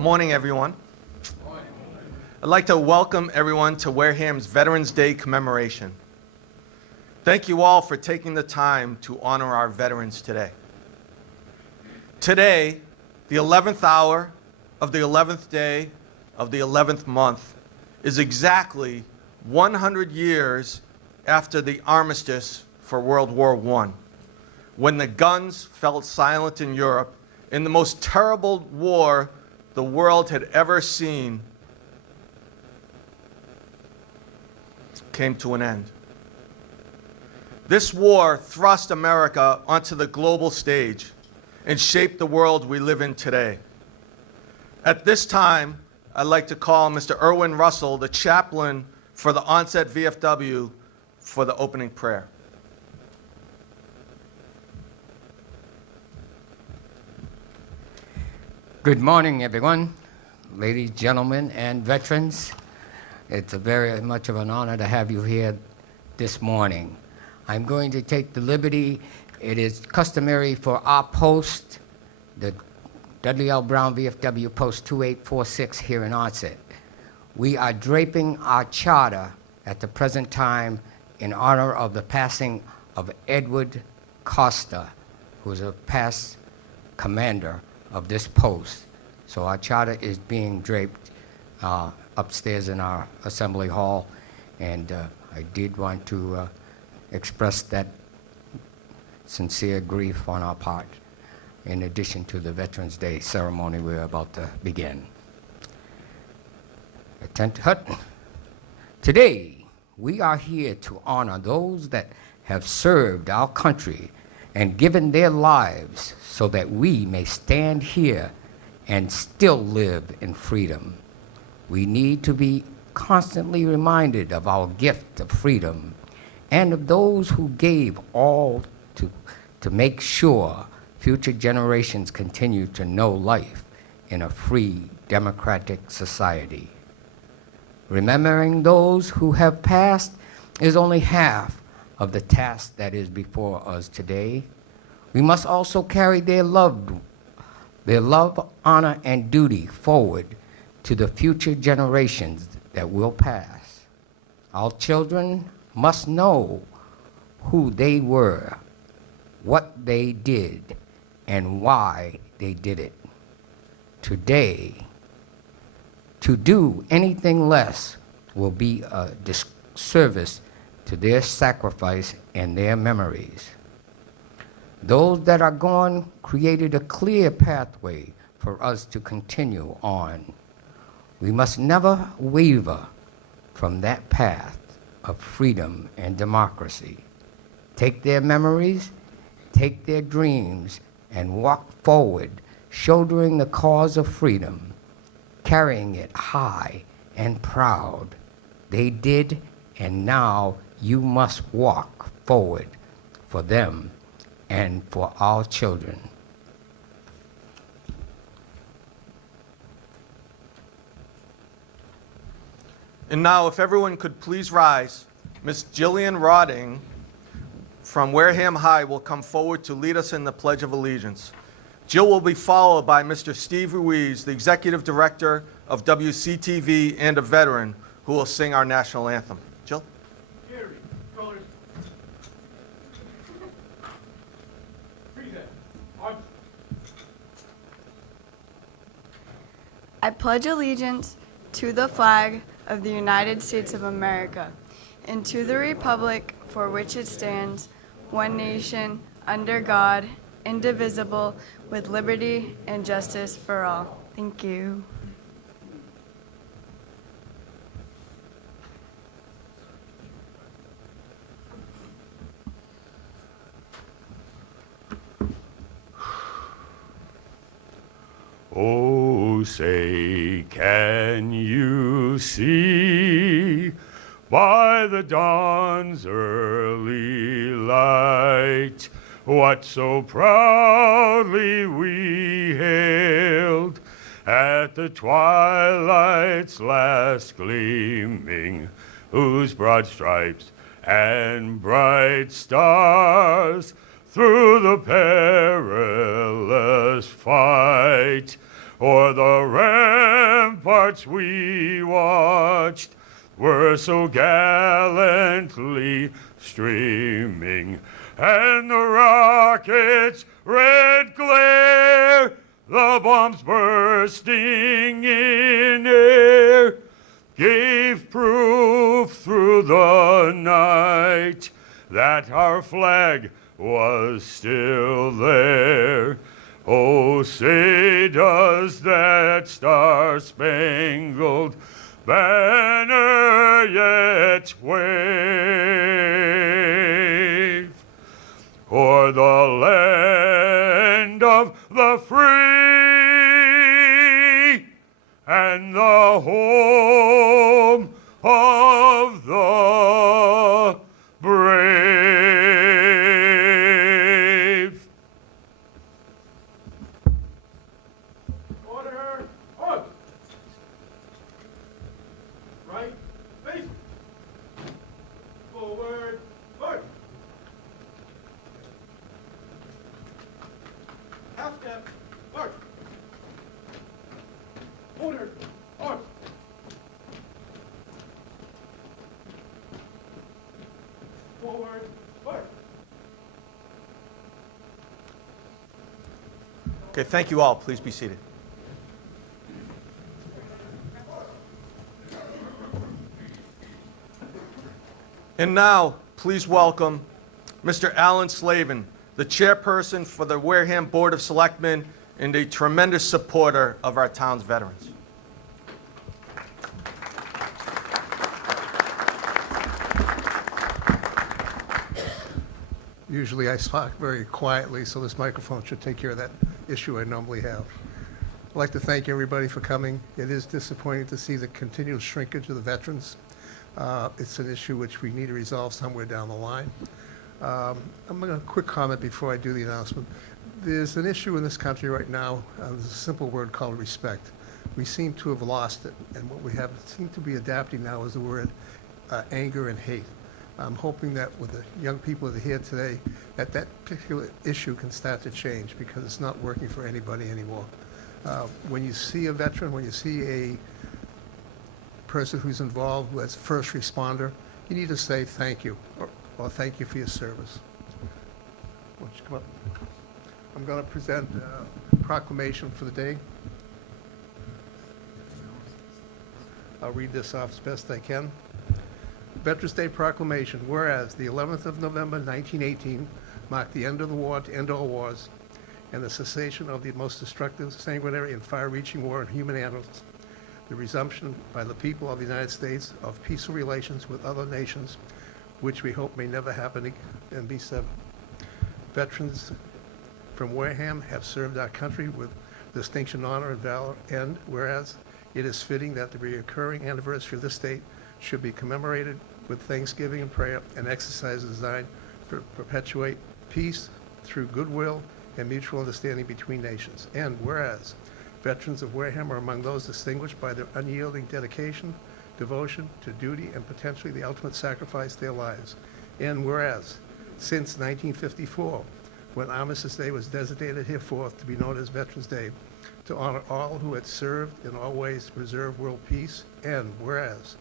morning, everyone. I'd like to welcome everyone to Wareham's Veterans Day commemoration. Thank you all for taking the time to honor our veterans today. Today, the 11th hour of the 11th day of the 11th month, is exactly 100 years after the armistice for World War I, when the guns fell silent in Europe in the most terrible war the world had ever seen came to an end. This war thrust America onto the global stage and shaped the world we live in today. At this time, I'd like to call Mr. Erwin Russell, the chaplain for the Onset VFW, for the opening prayer. Good morning, everyone, ladies, gentlemen, and veterans. It's very much of an honor to have you here this morning. I'm going to take the liberty. It is customary for our post, the Dudley L. Brown VFW Post 2846 here in Onset. We are draping our charter at the present time in honor of the passing of Edward Costa, who is a past commander of this post. So our charter is being draped upstairs in our assembly hall, and I did want to express that sincere grief on our part, in addition to the Veterans Day ceremony we're about to begin. Today, we are here to honor those that have served our country and given their lives so that we may stand here and still live in freedom. We need to be constantly reminded of our gift of freedom and of those who gave all to make sure future generations continue to know life in a free, democratic society. Remembering those who have passed is only half of the task that is before us today. We must also carry their love, honor, and duty forward to the future generations that will pass. Our children must know who they were, what they did, and why they did it. Today, to do anything less will be a disservice to their sacrifice and their memories. Those that are gone created a clear pathway for us to continue on. We must never waver from that path of freedom and democracy. Take their memories, take their dreams, and walk forward, shouldering the cause of freedom, carrying it high and proud. They did, and now you must walk forward for them and for our children. And now, if everyone could please rise, Miss Jillian Rodding from Wareham High will come forward to lead us in the Pledge of Allegiance. Jill will be followed by Mr. Steve Ruiz, the Executive Director of WCTV and a veteran, who will sing our national anthem. Jill? I pledge allegiance to the flag of the United States of America and to the republic for which it stands, one nation, under God, indivisible, with liberty and justice for all. Thank you. Oh, say, can you see by the dawn's early light what so proudly we hailed at the twilight's last gleaming, whose broad stripes and bright stars through the perilous fight o'er the ramparts we watched were so gallantly streaming, and the rockets' red glare, the bombs bursting in air, gave proof through the night that our flag was still there. Oh, say does that star-spangled banner yet wave o'er the land of the free and the home of the brave. Order! Halt! Right, face! Forward, march! Half step, march! Order! Halt! Forward, march! Okay, thank you all. Please be seated. And now, please welcome Mr. Alan Slavin, the chairperson for the Wareham Board of Selectmen and a tremendous supporter of our town's veterans. Usually I talk very quietly, so this microphone should take care of that issue I normally have. I'd like to thank everybody for coming. It is disappointing to see the continual shrinkage of the veterans. It's an issue which we need to resolve somewhere down the line. I'm going to quick comment before I do the announcement. There's an issue in this country right now. There's a simple word called respect. We seem to have lost it, and what we have seem to be adapting now is the word anger and hate. I'm hoping that with the young people that are here today, that that particular issue can start to change, because it's not working for anybody anymore. When you see a veteran, when you see a person who's involved as first responder, you need to say thank you, or thank you for your service. Why don't you come up? I'm going to present a proclamation for the day. I'll read this off as best I can. Veterans Day Proclamation. Whereas the 11th of November 1918 marked the end of the war to end all wars and the cessation of the most destructive, sanguinary, and far-reaching war in human annals, the resumption by the people of the United States of peaceful relations with other nations, which we hope may never happen and be severed. Veterans from Wareham have served our country with distinction, honor, and valor, and whereas it is fitting that the recurring anniversary of this date should be commemorated with thanksgiving and prayer and exercise designed to perpetuate peace through goodwill and mutual understanding between nations. And whereas veterans of Wareham are among those distinguished by their unyielding dedication, devotion to duty, and potentially the ultimate sacrifice of their lives. And whereas since 1954, when Armistice Day was designated hereforth to be known as Veterans Day, to honor all who had served in all ways to preserve world peace. And whereas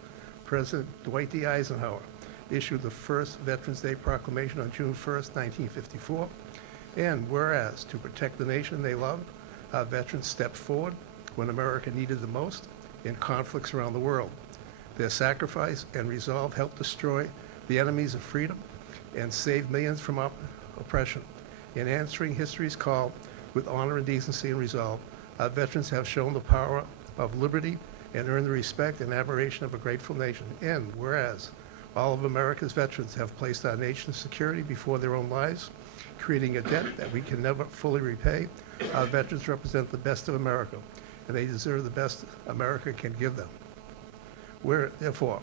President Dwight D. Eisenhower issued the first Veterans Day proclamation on June 1st, 1954. And whereas to protect the nation they loved, our veterans stepped forward when America needed the most in conflicts around the world. Their sacrifice and resolve helped destroy the enemies of freedom and save millions from oppression. In answering history's call with honor and decency and resolve, our veterans have shown the power of liberty and earned the respect and admiration of a grateful nation. And whereas all of America's veterans have placed our nation's security before their own lives, creating a debt that we can never fully repay, our veterans represent the best of America, and they deserve the best America can give them. Therefore,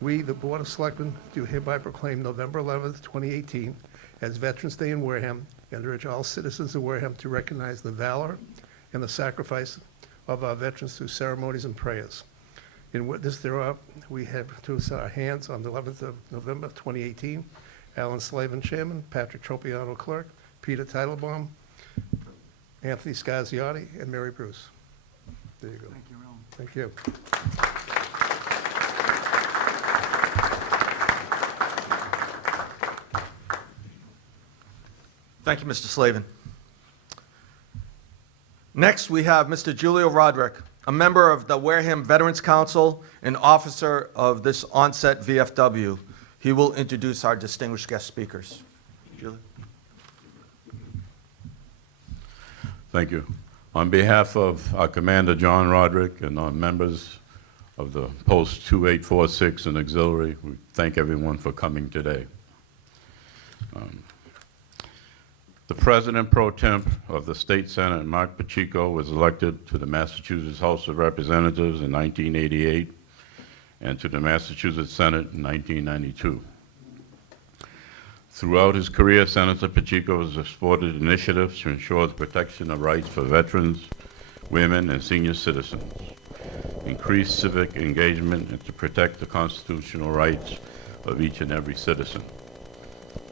we, the Board of Selectmen, do hereby proclaim November 11th, 2018 as Veterans Day in Wareham, and urge all citizens of Wareham to recognize the valor and the sacrifice of our veterans through ceremonies and prayers. In witness thereof, we have to set our hands on the 11th of November, 2018. Alan Slavin, Chairman, Patrick Tropiano, Clerk, Peter Teitelbaum, Anthony Scaziotti, and Mary Bruce. There you go. Thank you. Thank you, Mr. Slavin. Next, we have Mr. Julio Roderick, a member of the Wareham Veterans Council and officer of this onset VFW. He will introduce our distinguished guest speakers. Julio. Thank you. On behalf of our Commander John Roderick and our members of the Post 2846 and Auxiliary, we thank everyone for coming today. The President Pro Temp of the State Senate, Mark Pacheco, was elected to the Massachusetts House of Representatives in 1988 and to the Massachusetts Senate in 1992. Throughout his career, Senator Pacheco has supported initiatives to ensure the protection of rights for veterans, women, and senior citizens, increase civic engagement, and to protect the constitutional rights of each and every citizen.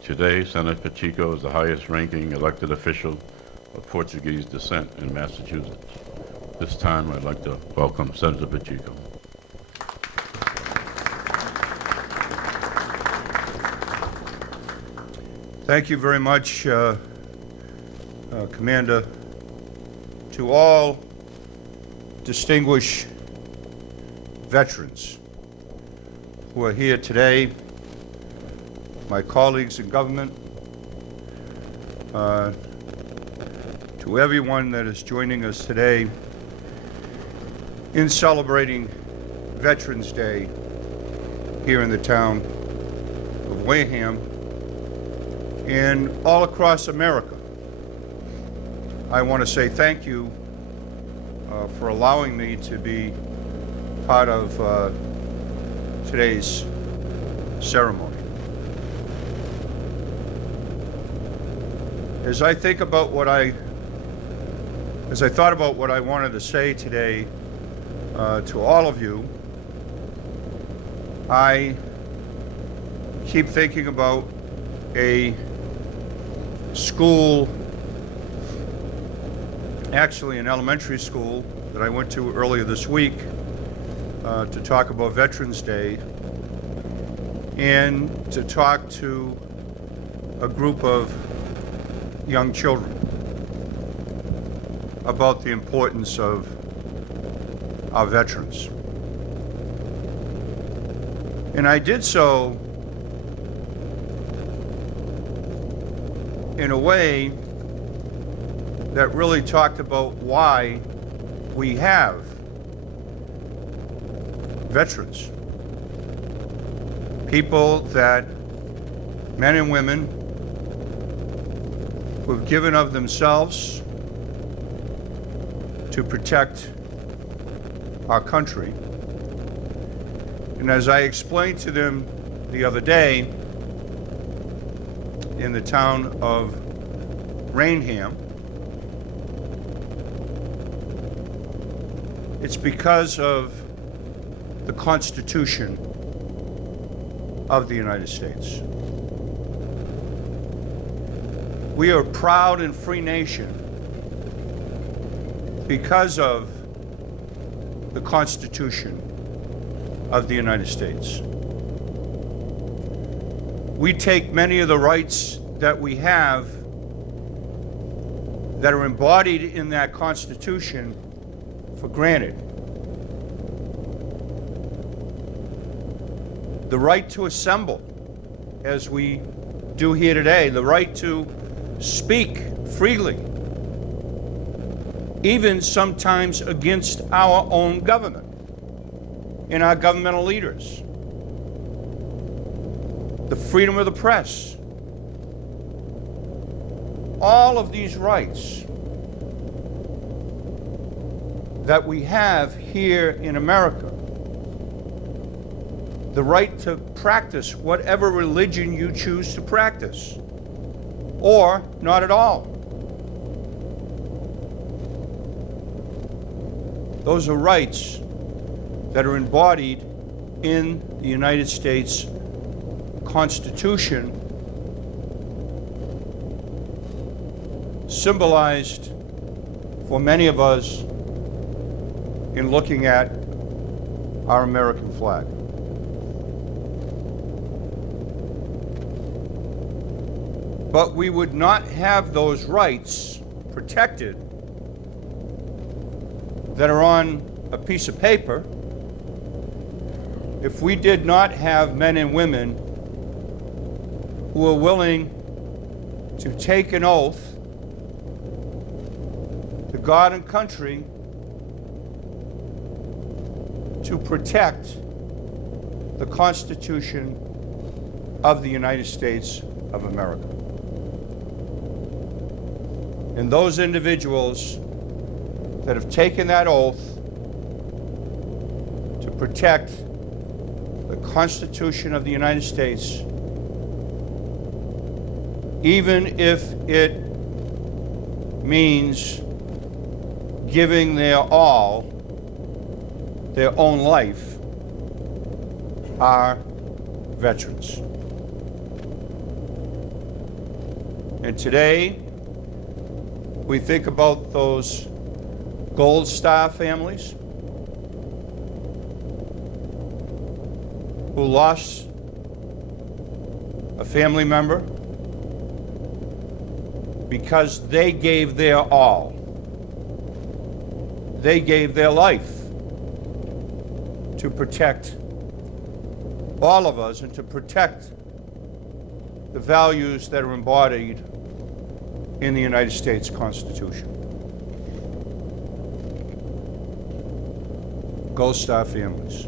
Today, Senator Pacheco is the highest-ranking elected official of Portuguese descent in Massachusetts. This time, I'd like to welcome Senator Pacheco. Thank you very much, Commander. To all distinguished veterans who are here today, my colleagues in government, to everyone that is joining us today in celebrating Veterans Day here in the town of Wareham and all across America. I want to say thank you for allowing me to be part of today's ceremony. As I thought about what I wanted to say today to all of you, I keep thinking about a school, actually an elementary school that I went to earlier this week to talk about Veterans Day and to talk to a group of young children about the importance of our veterans. And I did so in a way that really talked about why we have veterans. People that, men and women, who have given of themselves to protect our country. And as I explained to them the other day in the town of Rainham, it's because of the Constitution of the United States. We are a proud and free nation because of the Constitution of the United States. We take many of the rights that we have that are embodied in that Constitution for granted. The right to assemble, as we do here today, the right to speak freely, even sometimes against our own government and our governmental leaders. The freedom of the press. All of these rights that we have here in America. The right to practice whatever religion you choose to practice, or not at all. Those are rights that are embodied in the United States Constitution, symbolized for many of us in looking at our American flag. But we would not have those rights protected that are on a piece of paper if we did not have men and women who are willing to take an oath to God and country to protect the Constitution of the United States of America. And those individuals that have taken that oath to protect the Constitution of the United States, even if it means giving their all, their own life, are veterans. And today, we think about those Gold Star families who lost a family member because they gave their all. They gave their life to protect all of us and to protect the values that are embodied in the United States Constitution. Gold Star families.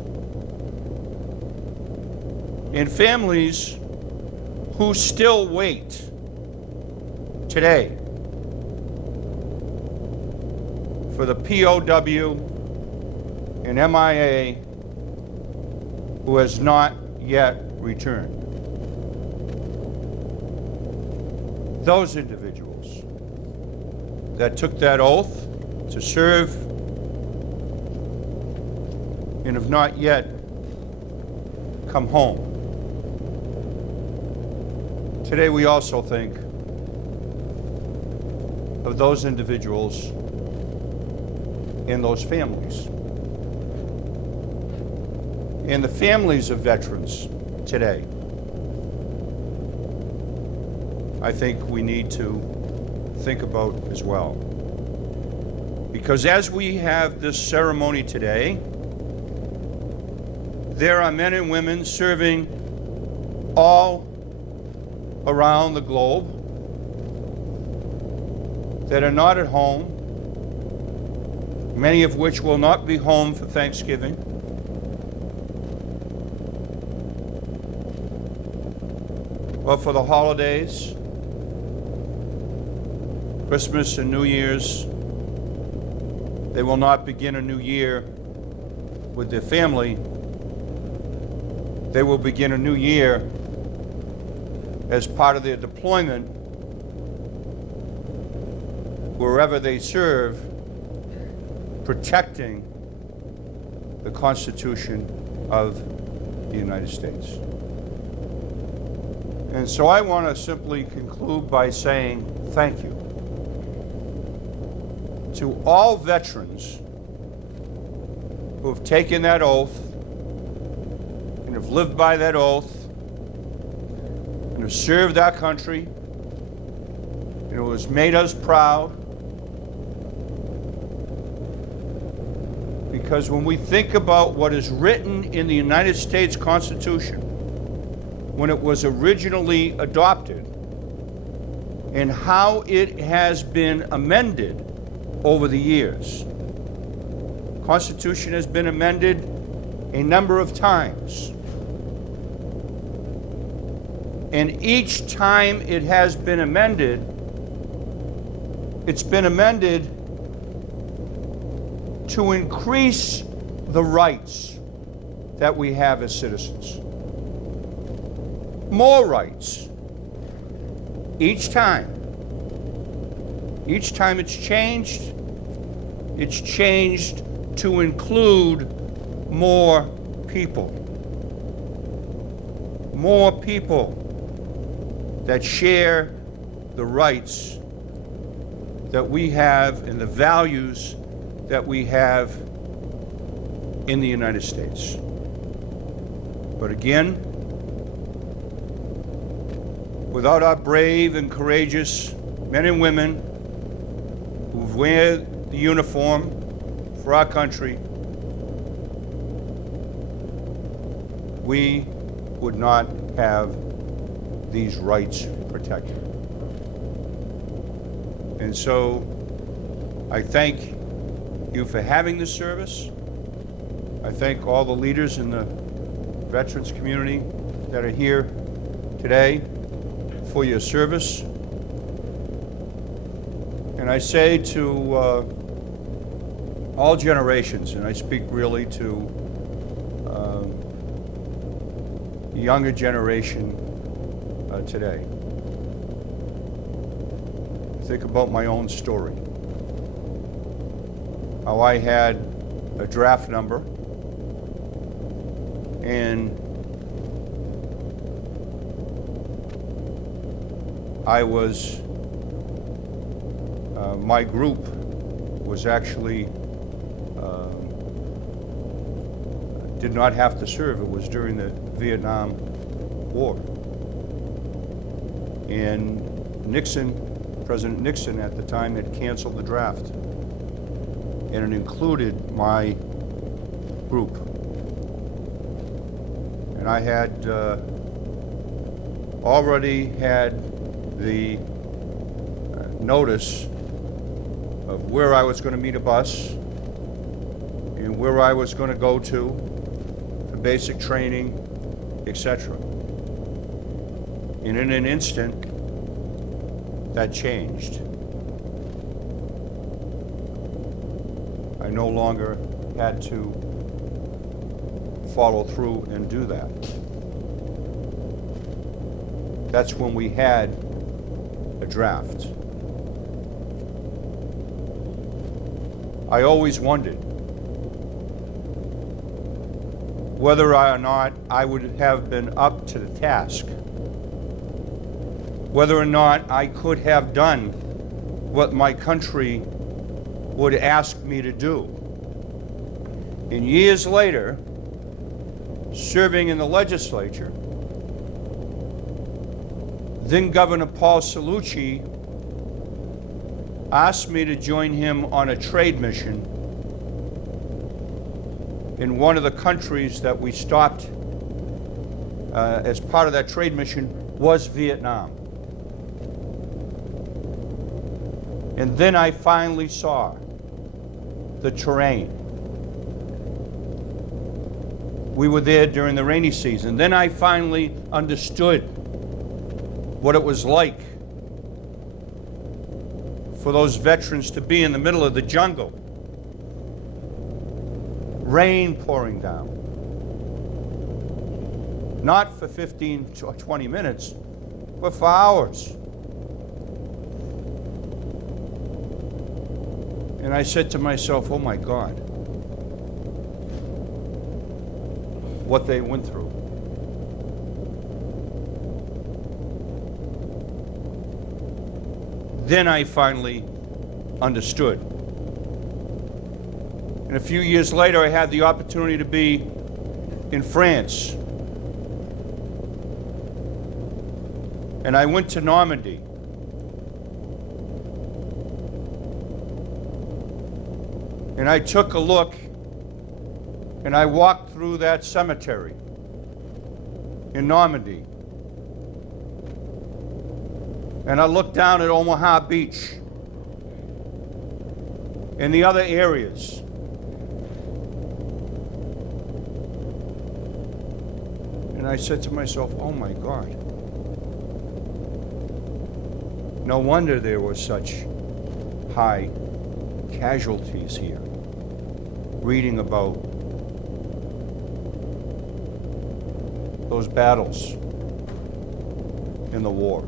And families who still wait today for the POW and MIA who has not yet returned. Those individuals that took that oath to serve and have not yet come home. Today we also think of those individuals and those families. And the families of veterans today, I think we need to think about as well. Because as we have this ceremony today, there are men and women serving all around the globe that are not at home, many of which will not be home for Thanksgiving. But for the holidays, Christmas and New Year's, they will not begin a new year with their family. They will begin a new year as part of their deployment wherever they serve, protecting the Constitution of the United States. And so I want to simply conclude by saying thank you to all veterans who have taken that oath and have lived by that oath and have served our country and who has made us proud. Because when we think about what is written in the United States Constitution, when it was originally adopted, and how it has been amended over the years. The Constitution has been amended a number of times. And each time it has been amended, it's been amended to increase the rights that we have as citizens. More rights. Each time. Each time it's changed to include more people. More people that share the rights that we have and the values that we have in the United States. But again, without our brave and courageous men and women who wear the uniform for our country, we would not have these rights protected. And so I thank you for having this service. I thank all the leaders in the veterans community that are here today for your service. And I say to all generations, and I speak really to the younger generation today, think about my own story. How I had a draft number, and I was, my group was actually, did not have to serve. It was during the Vietnam War. And President Nixon at the time had canceled the draft. And it included my group. And I had already had the notice of where I was going to meet a bus and where I was going to go to for basic training, etc. And in an instant, that changed. I no longer had to follow through and do that. That's when we had a draft. I always wondered whether or not I would have been up to the task, whether or not I could have done what my country would ask me to do. And years later, serving in the legislature, then Governor Paul Cellucci asked me to join him on a trade mission in one of the countries that we stopped as part of that trade mission was Vietnam. And then I finally saw the terrain. We were there during the rainy season. Then I finally understood what it was like for those veterans to be in the middle of the jungle, rain pouring down, not for 15 or 20 minutes, but for hours. And I said to myself, oh my God, what they went through. Then I finally understood. And a few years later, I had the opportunity to be in France. And I went to Normandy. And I took a look, and I walked through that cemetery in Normandy. And I looked down at Omaha Beach and the other areas. And I said to myself, oh my God. No wonder there were such high casualties here. Reading about those battles in the war.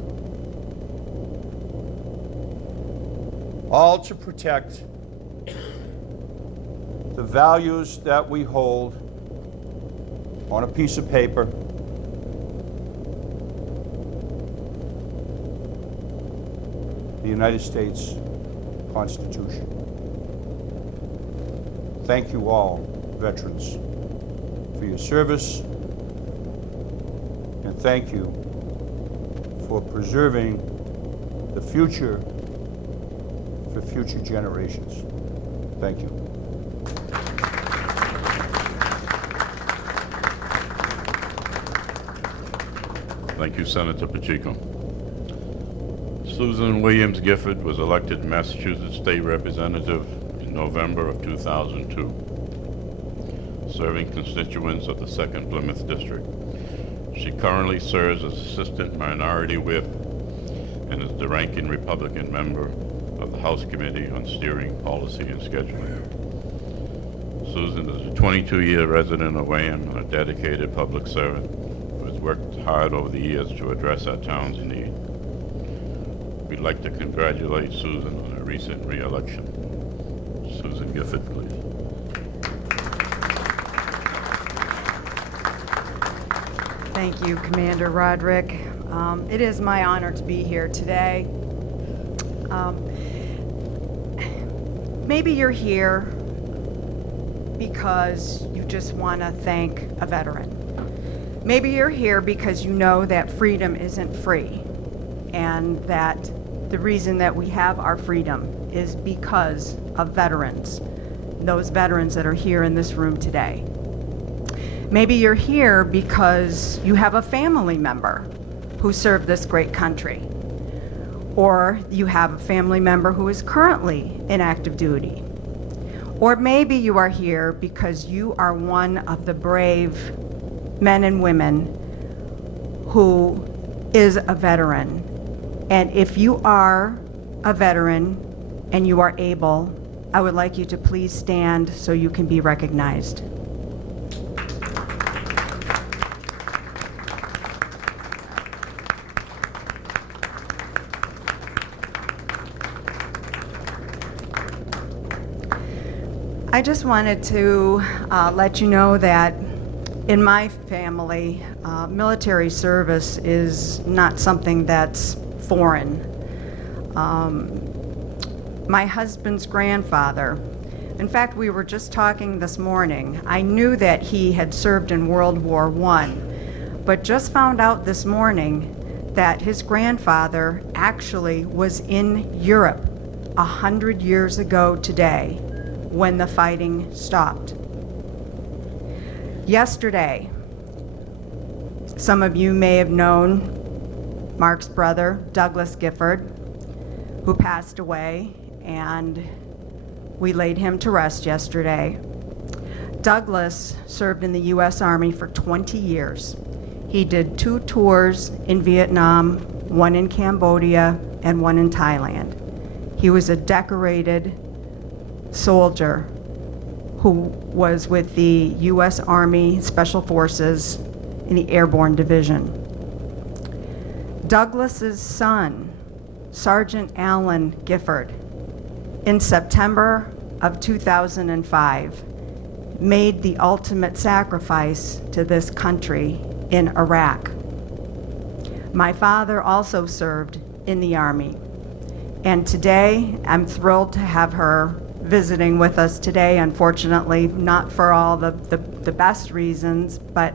All to protect the values that we hold on a piece of paper, the United States Constitution. Thank you all veterans for your service, and thank you for preserving the future for future generations. Thank you. Thank you, Senator Pacheco. Susan Williams Gifford was elected Massachusetts State Representative in November of 2002, serving constituents of the 2nd Plymouth District. She currently serves as Assistant Minority Whip and is the ranking Republican member of the House Committee on Steering, Policy, and Scheduling. Susan is a 22-year resident of Wareham and a dedicated public servant who has worked hard over the years to address our town's need. We'd like to congratulate Susan on her recent re-election. Susan Gifford, please. Thank you, Commander Roderick. It is my honor to be here today. Maybe you're here because you just want to thank a veteran. Maybe you're here because you know that freedom isn't free, and that the reason that we have our freedom is because of veterans, those veterans that are here in this room today. Maybe you're here because you have a family member who served this great country, or you have a family member who is currently in active duty. Or maybe you are here because you are one of the brave men and women who is a veteran. And if you are a veteran and you are able, I would like you to please stand so you can be recognized. I just wanted to let you know that in my family, military service is not something that's foreign. My husband's grandfather, in fact, we were just talking this morning. I knew that he had served in World War I, but just found out this morning that his grandfather actually was in Europe 100 years ago today when the fighting stopped. Yesterday, some of you may have known Mark's brother, Douglas Gifford, who passed away, and we laid him to rest yesterday. Douglas served in the U.S. Army for 20 years. He did 2 tours in Vietnam, 1 in Cambodia, and 1 in Thailand. He was a decorated soldier who was with the U.S. Army Special Forces in the Airborne Division. Douglas's son, Sergeant Alan Gifford, in September of 2005, made the ultimate sacrifice to this country in Iraq. My father also served in the Army, and today I'm thrilled to have her visiting with us today, unfortunately, not for all the best reasons, but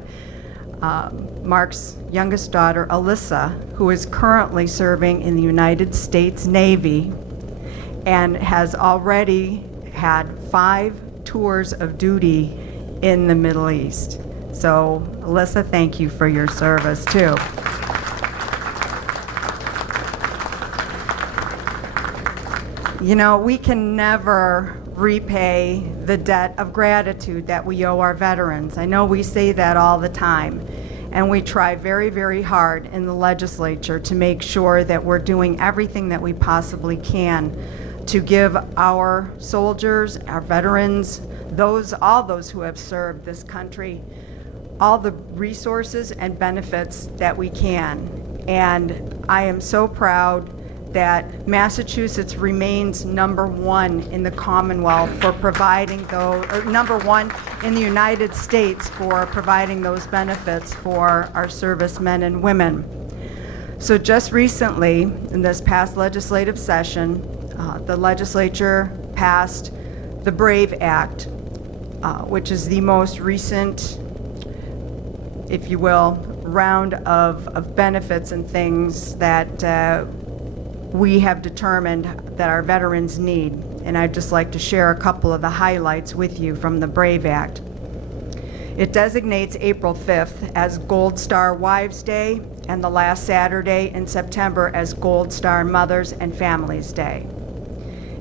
Mark's youngest daughter, Alyssa, who is currently serving in the United States Navy and has already had 5 tours of duty in the Middle East. So, Alyssa, thank you for your service, too. You know, we can never repay the debt of gratitude that we owe our veterans. I know we say that all the time, and we try very, very hard in the legislature to make sure that we're doing everything that we possibly can to give our soldiers, our veterans, all those who have served this country, all the resources and benefits that we can. And I am so proud that Massachusetts remains #1 in the Commonwealth for providing those, or #1 in the United States for providing those benefits for our servicemen and women. So just recently, in this past legislative session, the legislature passed the BRAVE Act, which is the most recent, if you will, round of benefits and things that we have determined that our veterans need. And I'd just like to share a couple of the highlights with you from the BRAVE Act. It designates April 5th as Gold Star Wives Day and the last Saturday in September as Gold Star Mothers and Families Day.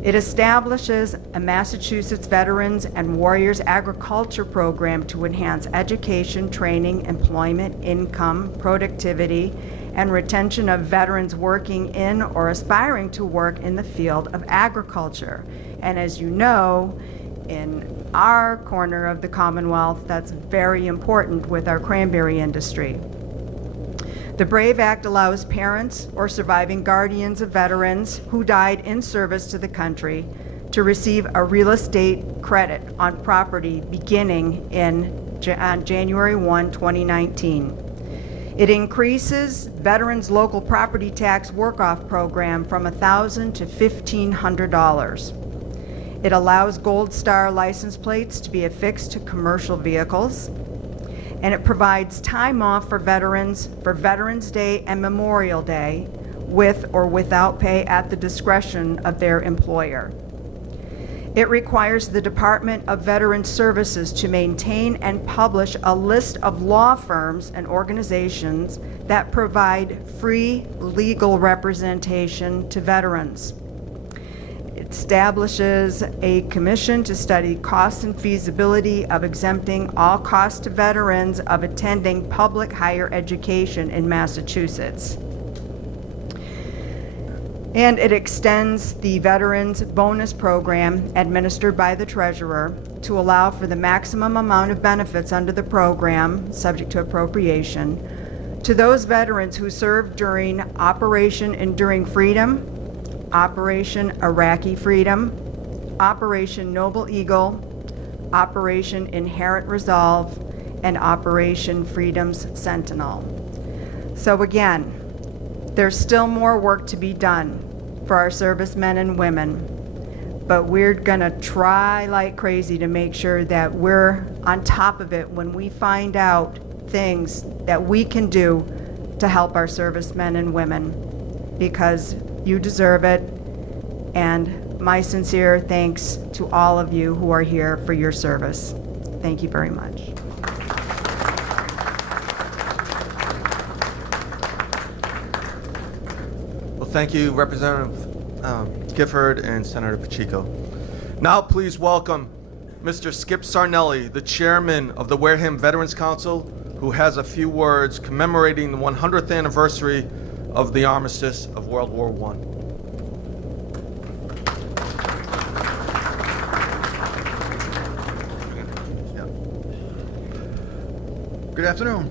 It establishes a Massachusetts Veterans and Warriors Agriculture Program to enhance education, training, employment, income, productivity, and retention of veterans working in or aspiring to work in the field of agriculture. And as you know, in our corner of the Commonwealth, that's very important with our cranberry industry. The BRAVE Act allows parents or surviving guardians of veterans who died in service to the country to receive a real estate credit on property beginning on January 1, 2019. It increases veterans' local property tax work-off program from $1,000 to $1,500. It allows Gold Star license plates to be affixed to commercial vehicles, and it provides time off for Veterans Day and Memorial Day with or without pay at the discretion of their employer. It requires the Department of Veterans Services to maintain and publish a list of law firms and organizations that provide free legal representation to veterans. It establishes a commission to study costs and feasibility of exempting all costs to veterans of attending public higher education in Massachusetts. And it extends the Veterans Bonus Program administered by the Treasurer to allow for the maximum amount of benefits under the program, subject to appropriation, to those veterans who served during Operation Enduring Freedom, Operation Iraqi Freedom, Operation Noble Eagle, Operation Inherent Resolve, and Operation Freedom's Sentinel. So again, there's still more work to be done for our servicemen and women, but we're gonna try like crazy to make sure that we're on top of it when we find out things that we can do to help our servicemen and women, because you deserve it. And my sincere thanks to all of you who are here for your service. Thank you very much. Well, thank you, Representative Gifford and Senator Pacheco. Now please welcome Mr. Skip Sarnelli, the chairman of the Wareham Veterans Council, who has a few words commemorating the 100th anniversary of the armistice of World War I. Good afternoon.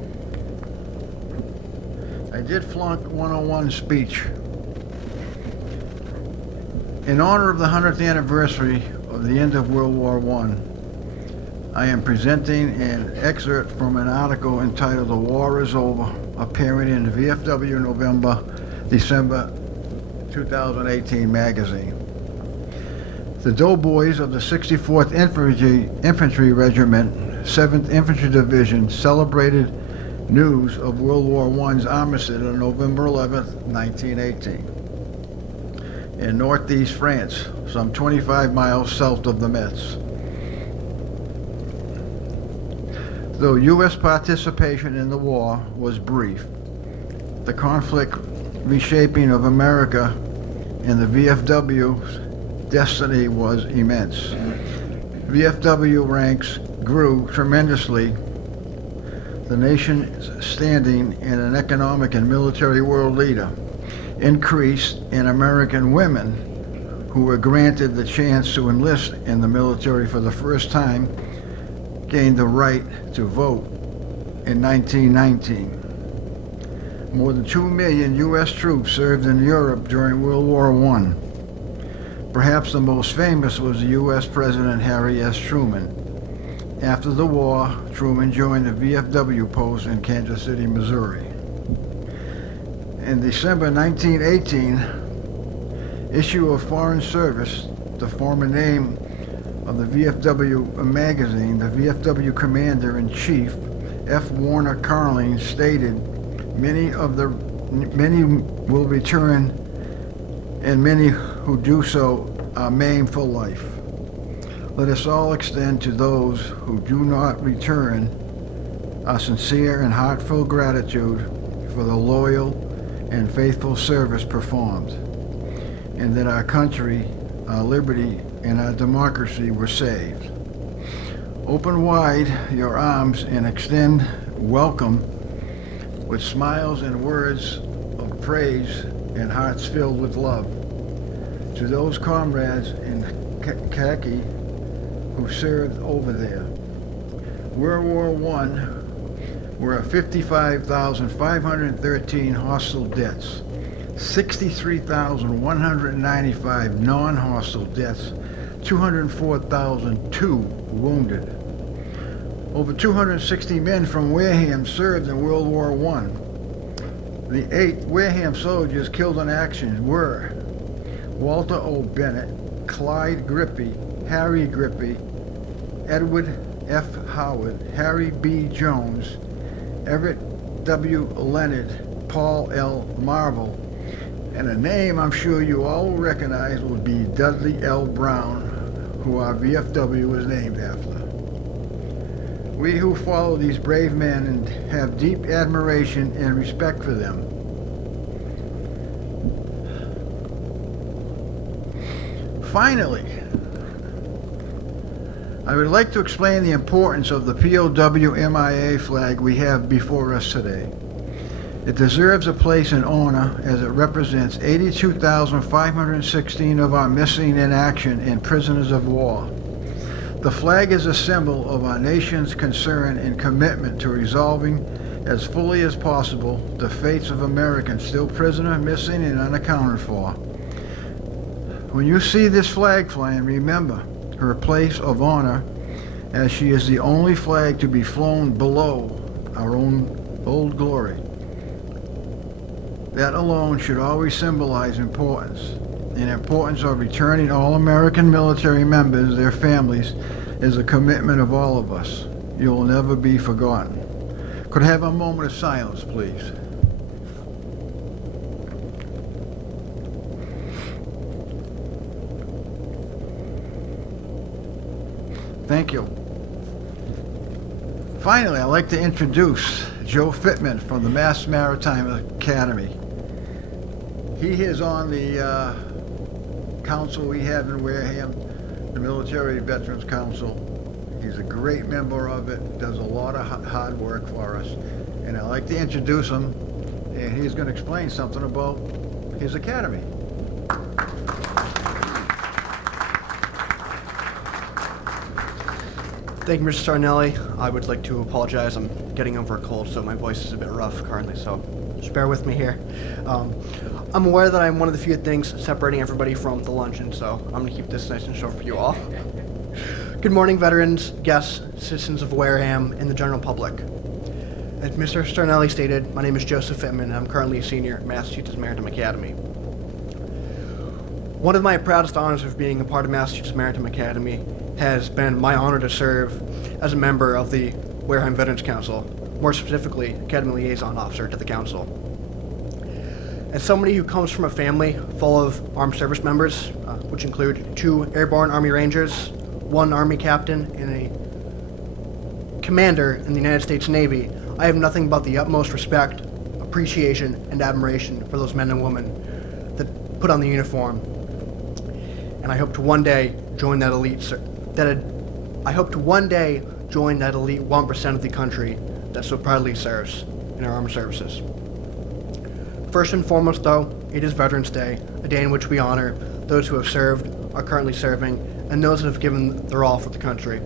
I did flunk 101 speech. In honor of the 100th anniversary of the end of World War I am presenting an excerpt from an article entitled "The War is Over," appearing in the VFW November-December 2018 magazine. The doughboys of the 64th Infantry Regiment, 7th Infantry Division celebrated news of World War I's armistice on November 11, 1918, in northeast France, some 25 miles south of the Metz. Though U.S. participation in the war was brief, the conflict reshaping of America and the VFW's destiny was immense. VFW ranks grew tremendously. The nation's standing in an economic and military world leader increased, and American women who were granted the chance to enlist in the military for the first time gained the right to vote in 1919. More than 2 million U.S. troops served in Europe during World War I. Perhaps the most famous was the U.S. President Harry S. Truman. After the war, Truman joined the VFW post in Kansas City, Missouri. In December 1918, issue of Foreign Service, the former name of the VFW magazine, the VFW Commander-in-Chief, F. Warner Carling, stated, many will return, and many who do so are maimed for life. Let us all extend to those who do not return our sincere and heartfelt gratitude for the loyal and faithful service performed, and that our country, our liberty, and our democracy were saved. Open wide your arms and extend welcome with smiles and words of praise and hearts filled with love to those comrades in khaki who served over there. World War I were 55,513 hostile deaths, 63,195 non-hostile deaths, 204,002 wounded. Over 260 men from Wareham served in World War I. The 8 Wareham soldiers killed in action were Walter O. Bennett, Clyde Grippy, Harry Grippy, Edward F. Howard, Harry B. Jones, Everett W. Leonard, Paul L. Marvel, and a name I'm sure you all will recognize would be Dudley L. Brown, who our VFW was named after. We who follow these brave men and have deep admiration and respect for them. Finally, I would like to explain the importance of the POW MIA flag we have before us today. It deserves a place in honor as it represents 82,516 of our missing in action and prisoners of war. The flag is a symbol of our nation's concern and commitment to resolving as fully as possible the fates of Americans still prisoner, missing, and unaccounted for. When you see this flag flying, remember her place of honor, as she is the only flag to be flown below our own Old Glory. That alone should always symbolize importance, and importance of returning all American military members, their families, is a commitment of all of us. You'll never be forgotten. Could I have a moment of silence, please? Thank you. Finally, I'd like to introduce Joe Fitman from the Mass Maritime Academy. He is on the council we have in Wareham, the Military Veterans Council. He's a great member of it, does a lot of hard work for us. And I'd like to introduce him, and he's going to explain something about his academy. Thank you, Mr. Sarnelli. I would like to apologize. I'm getting over a cold, so my voice is a bit rough currently, so just bear with me here. I'm aware that I'm one of the few things separating everybody from the luncheon, so I'm going to keep this nice and short for you all. Good morning, veterans, guests, citizens of Wareham, and the general public. As Mr. Sarnelli stated, my name is Joseph Fitman, and I'm currently a senior at Massachusetts Maritime Academy. One of my proudest honors of being a part of Massachusetts Maritime Academy has been my honor to serve as a member of the Wareham Veterans Council, more specifically, Academy Liaison Officer to the Council. As somebody who comes from a family full of armed service members, which include 2 Airborne Army Rangers, 1 Army Captain, and a Commander in the United States Navy, I have nothing but the utmost respect, appreciation, and admiration for those men and women that put on the uniform. And I hope to one day join that elite 1% of the country that so proudly serves in our armed services. First and foremost, though, it is Veterans Day, a day in which we honor those who have served, are currently serving, and those that have given their all for the country.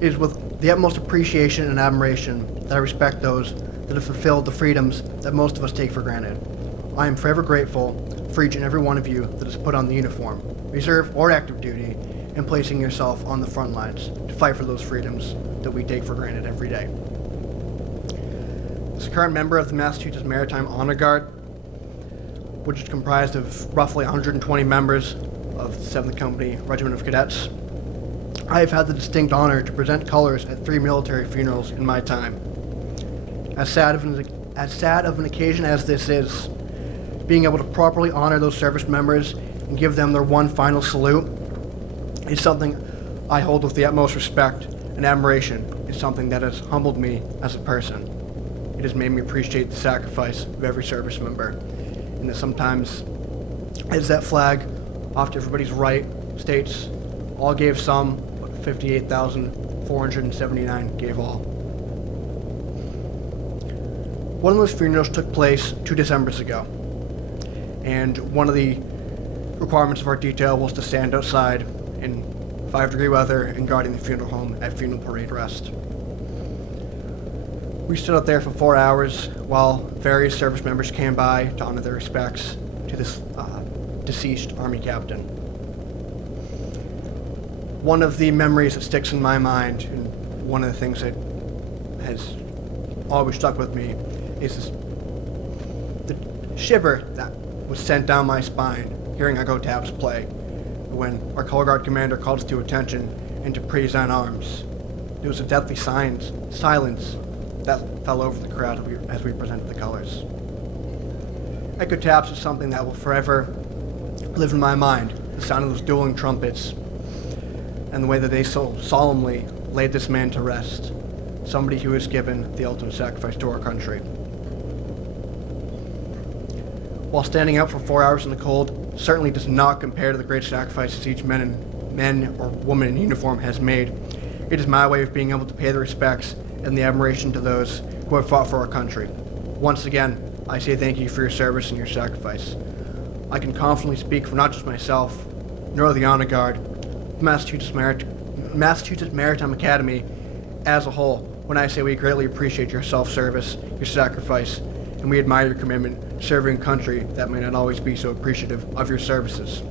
It is with the utmost appreciation and admiration that I respect those that have fulfilled the freedoms that most of us take for granted. I am forever grateful for each and every one of you that has put on the uniform, reserve or active duty, and placing yourself on the front lines to fight for those freedoms that we take for granted every day. As a current member of the Massachusetts Maritime Honor Guard, which is comprised of roughly 120 members of the 7th Company Regiment of Cadets. I have had the distinct honor to present colors at 3 military funerals in my time. As sad of an occasion as this is, being able to properly honor those service members and give them their one final salute is something I hold with the utmost respect and admiration. It's something that has humbled me as a person. It has made me appreciate the sacrifice of every service member, and that sometimes, as that flag, off to everybody's right, states, all gave some, but 58,479 gave all. One of those funerals took place 2 Decembers ago, and one of the requirements of our detail was to stand outside in 5-degree weather and guarding the funeral home at funeral parade rest. We stood out there for 4 hours while various service members came by to honor their respects to this deceased Army captain. One of the memories that sticks in my mind, and one of the things that has always stuck with me, is the shiver that was sent down my spine hearing our Go-Tabs play when our color guard commander called us to attention and to praise on arms. There was a deathly silence that fell over the crowd as we presented the colors. Echo taps is something that will forever live in my mind. The sound of those dueling trumpets and the way that they so solemnly laid this man to rest. Somebody who has given the ultimate sacrifice to our country. While standing out for 4 hours in the cold certainly does not compare to the great sacrifices each man or woman in uniform has made, it is my way of being able to pay the respects and the admiration to those who have fought for our country. Once again, I say thank you for your service and your sacrifice. I can confidently speak for not just myself, nor the Honor Guard, Massachusetts Maritime Academy as a whole, when I say we greatly appreciate your self-service, your sacrifice, and we admire your commitment to serving a country that may not always be so appreciative of your services.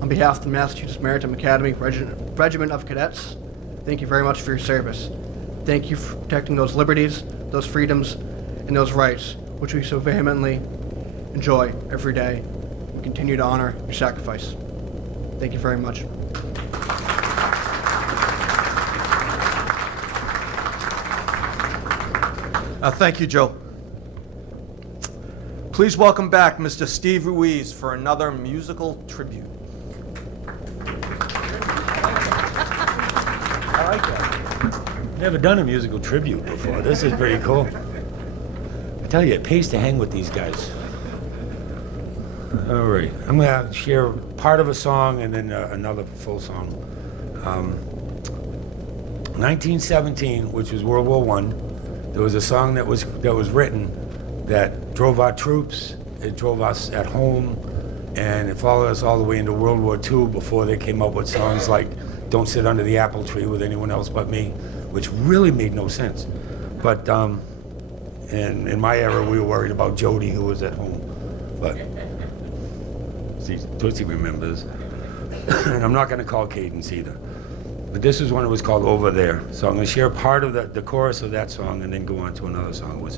On behalf of the Massachusetts Maritime Academy Regiment of Cadets, thank you very much for your service. Thank you for protecting those liberties, those freedoms, and those rights, which we so vehemently enjoy every day. We continue to honor your sacrifice. Thank you very much. Thank you, Joe. Please welcome back Mr. Steve Ruiz for another musical tribute. I like that. Never done a musical tribute before. This is pretty cool. I tell you, it pays to hang with these guys. All right, I'm gonna share part of a song and then another full song. 1917, which was World War I, there was a song that was written that drove our troops, it drove us at home, and it followed us all the way into World War II before they came up with songs like Don't Sit Under the Apple Tree with Anyone Else But Me, which really made no sense. But in my era, we were worried about Jody, who was at home. But see, Tootsie remembers. And I'm not gonna call Cadence either. But this is one that was called Over There. So I'm gonna share part of the chorus of that song and then go on to another song.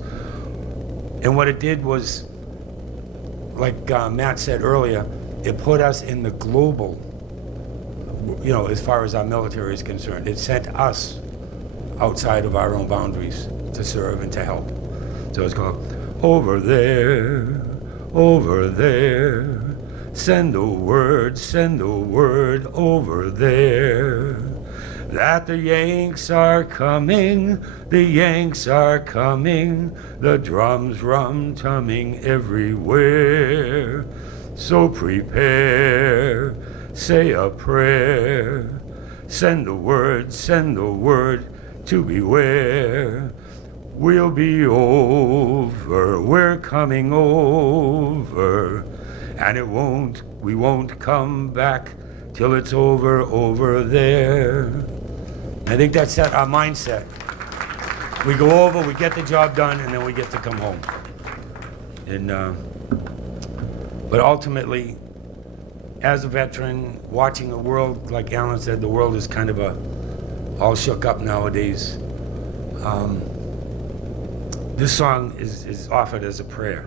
And what it did was, like Matt said earlier, it put us in the global, you know, as far as our military is concerned. It sent us outside of our own boundaries to serve and to help. So it's called Over There, Over There, send a word over there. That the Yanks are coming, the Yanks are coming, the drums rum-tumming everywhere. So prepare, say a prayer, send a word to beware. We'll be over, we're coming over, and we won't come back till it's over there. I think that's our mindset. We go over, we get the job done, and then we get to come home. And but ultimately, as a veteran, watching the world, like Alan said, the world is kind of all shook up nowadays. This song is offered as a prayer.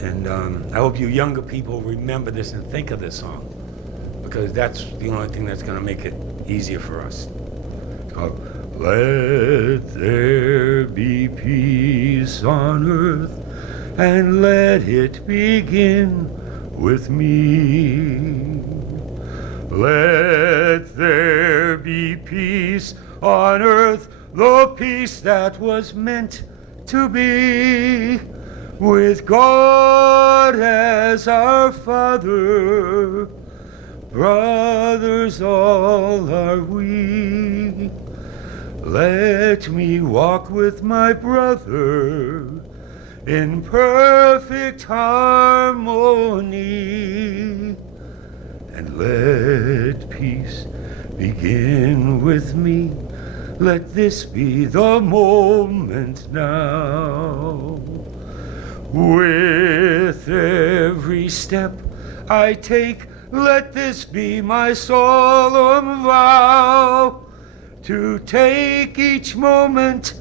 And I hope you younger people remember this and think of this song, because that's the only thing that's going to make it easier for us. It's called Let There Be Peace on Earth, and let it begin with me. Let there be peace on earth, the peace that was meant to be, with God as our Father, brothers all are we. Let me walk with my brother in perfect harmony, and let peace begin with me. Let this be the moment now. With every step I take, let this be my solemn vow, to take each moment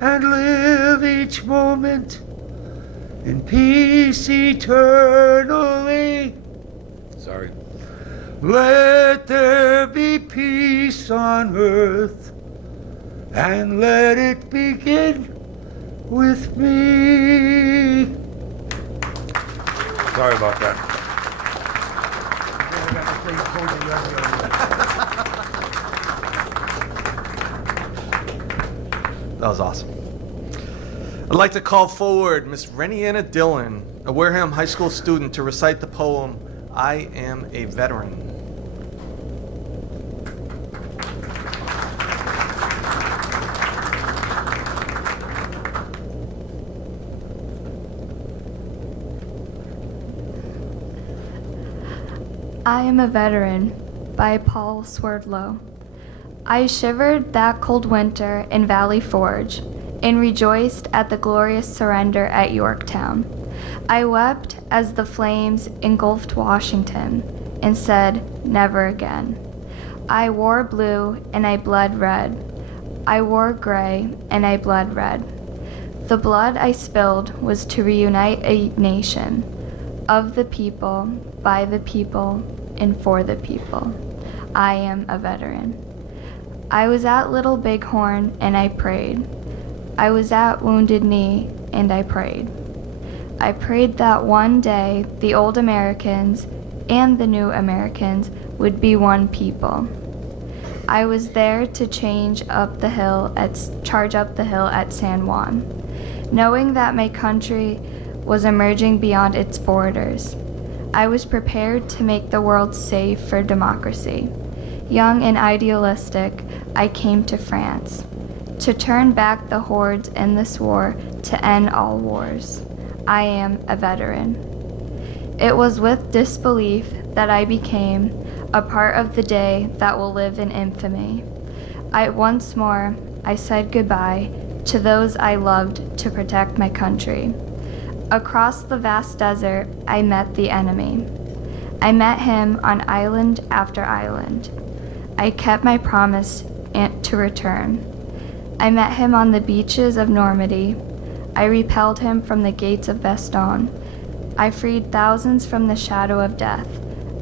and live each moment in peace eternally. Sorry. Let there be peace on earth, and let it begin with me. Sorry about that. That was awesome. I'd like to call forward Miss Reniana Dillon, a Wareham High School student, to recite the poem, I Am a Veteran. I Am a Veteran by Paul Swerdlow. I shivered that cold winter in Valley Forge and rejoiced at the glorious surrender at Yorktown. I wept as the flames engulfed Washington and said, never again. I wore blue and I bled red. I wore gray and I bled red. The blood I spilled was to reunite a nation of the people, by the people, and for the people. I am a veteran. I was at Little Bighorn and I prayed. I was at Wounded Knee and I prayed. I prayed that one day the old Americans and the new Americans would be one people. I was there to charge up the hill at San Juan, knowing that my country was emerging beyond its borders. I was prepared to make the world safe for democracy. Young and idealistic, I came to France to turn back the hordes in this war, to end all wars. I am a veteran. It was with disbelief that I became a part of the day that will live in infamy. Once more, I said goodbye to those I loved to protect my country. Across the vast desert, I met the enemy. I met him on island after island. I kept my promise to return. I met him on the beaches of Normandy. I repelled him from the gates of Bastogne. I freed thousands from the shadow of death.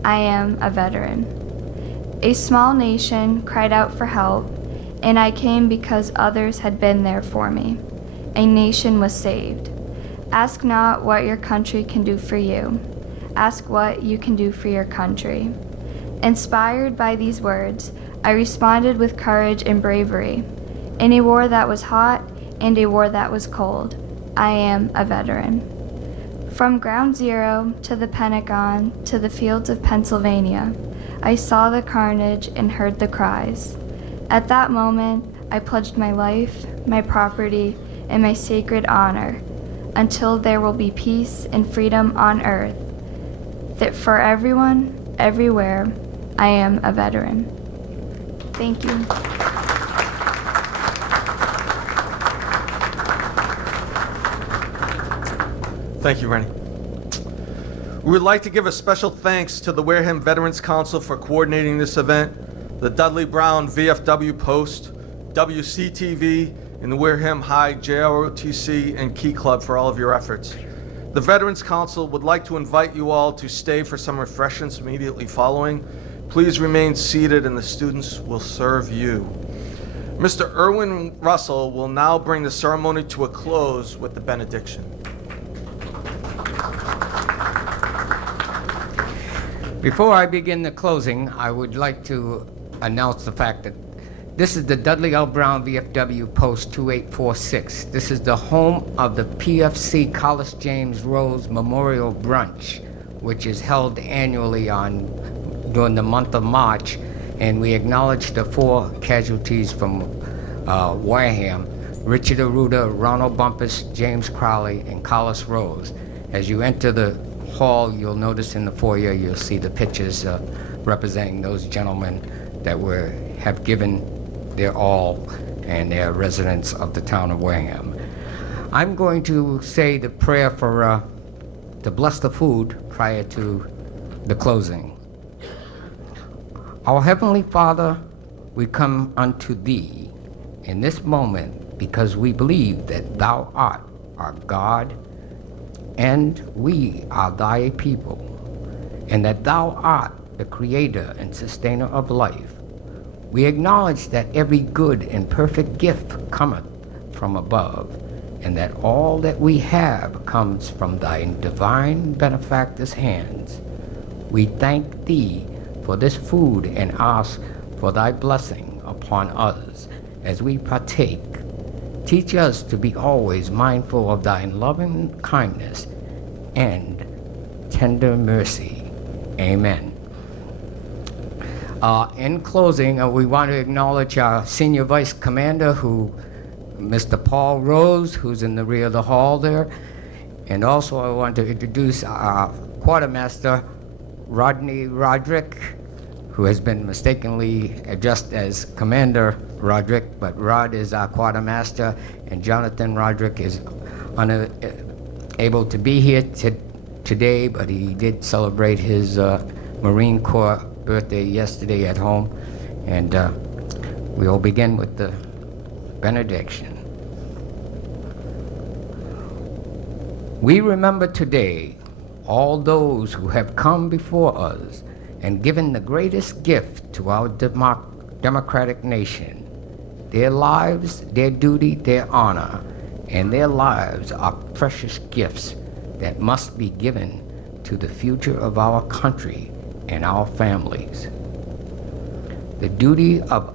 I am a veteran. A small nation cried out for help, and I came because others had been there for me. A nation was saved. Ask not what your country can do for you. Ask what you can do for your country. Inspired by these words, I responded with courage and bravery. In a war that was hot and a war that was cold, I am a veteran. From Ground Zero to the Pentagon to the fields of Pennsylvania, I saw the carnage and heard the cries. At that moment, I pledged my life, my property, and my sacred honor until there will be peace and freedom on earth. That for everyone, everywhere, I am a veteran. Thank you. Thank you, Rennie. We would like to give a special thanks to the Wareham Veterans Council for coordinating this event, the Dudley Brown VFW Post, WCTV, and the Wareham High JROTC and Key Club for all of your efforts. The Veterans Council would like to invite you all to stay for some refreshments immediately following. Please remain seated and the students will serve you. Mr. Erwin Russell will now bring the ceremony to a close with the benediction. Before I begin the closing, I would like to announce the fact that this is the Dudley L. Brown VFW Post 2846. This is the home of the PFC Collis James Rose Memorial Brunch, which is held annually during the month of March, and we acknowledge the 4 casualties from Wareham: Richard Arruda, Ronald Bumpus, James Crowley, and Collis Rose. As you enter the hall, you'll notice in the foyer, you'll see the pictures representing those gentlemen that have given their all, and they're residents of the town of Wareham. I'm going to say the prayer to bless the food prior to the closing. Our Heavenly Father, we come unto Thee in this moment because we believe that Thou art our God and we are Thy people, and that Thou art the Creator and Sustainer of life. We acknowledge that every good and perfect gift cometh from above, and that all that we have comes from Thy divine benefactor's hands. We thank Thee for this food and ask for Thy blessing upon us as we partake. Teach us to be always mindful of Thy loving kindness and tender mercy. Amen. In closing, we want to acknowledge our Senior Vice Commander, Mr. Paul Rose, who's in the rear of the hall there. And also I want to introduce our Quartermaster, Rodney Roderick, who has been mistakenly addressed as Commander Roderick, but Rod is our Quartermaster, and Jonathan Roderick is unable to be here today, but he did celebrate his Marine Corps birthday yesterday at home, and we'll begin with the benediction. We remember today all those who have come before us and given the greatest gift to our democratic nation. Their lives, their duty, their honor, and their lives are precious gifts that must be given to the future of our country and our families. The duty of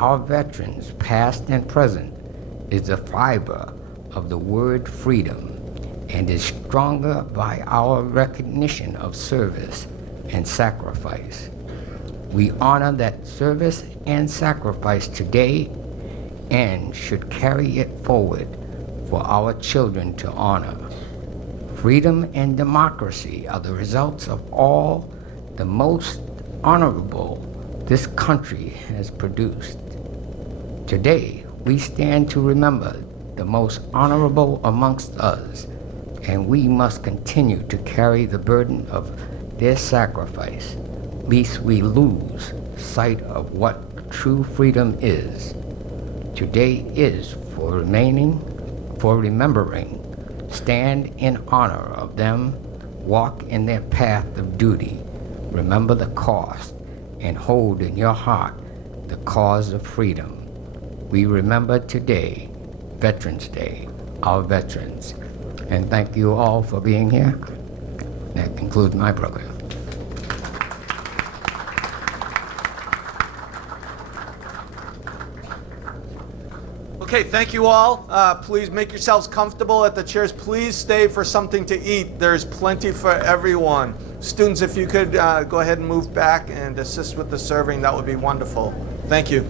our veterans, past and present, is the fiber of the word freedom and is stronger by our recognition of service and sacrifice. We honor that service and sacrifice today and should carry it forward for our children to honor. Freedom and democracy are the results of all the most honorable this country has produced. Today, we stand to remember the most honorable amongst us, and we must continue to carry the burden of their sacrifice, lest we lose sight of what true freedom is. Today is for remembering, stand in honor of them, walk in their path of duty, remember the cost, and hold in your heart the cause of freedom. We remember today, Veterans Day, our veterans. And thank you all for being here. That concludes my program. Okay, thank you all. Please make yourselves comfortable at the chairs. Please stay for something to eat. There's plenty for everyone. Students, if you could go ahead and move back and assist with the serving, that would be wonderful. Thank you.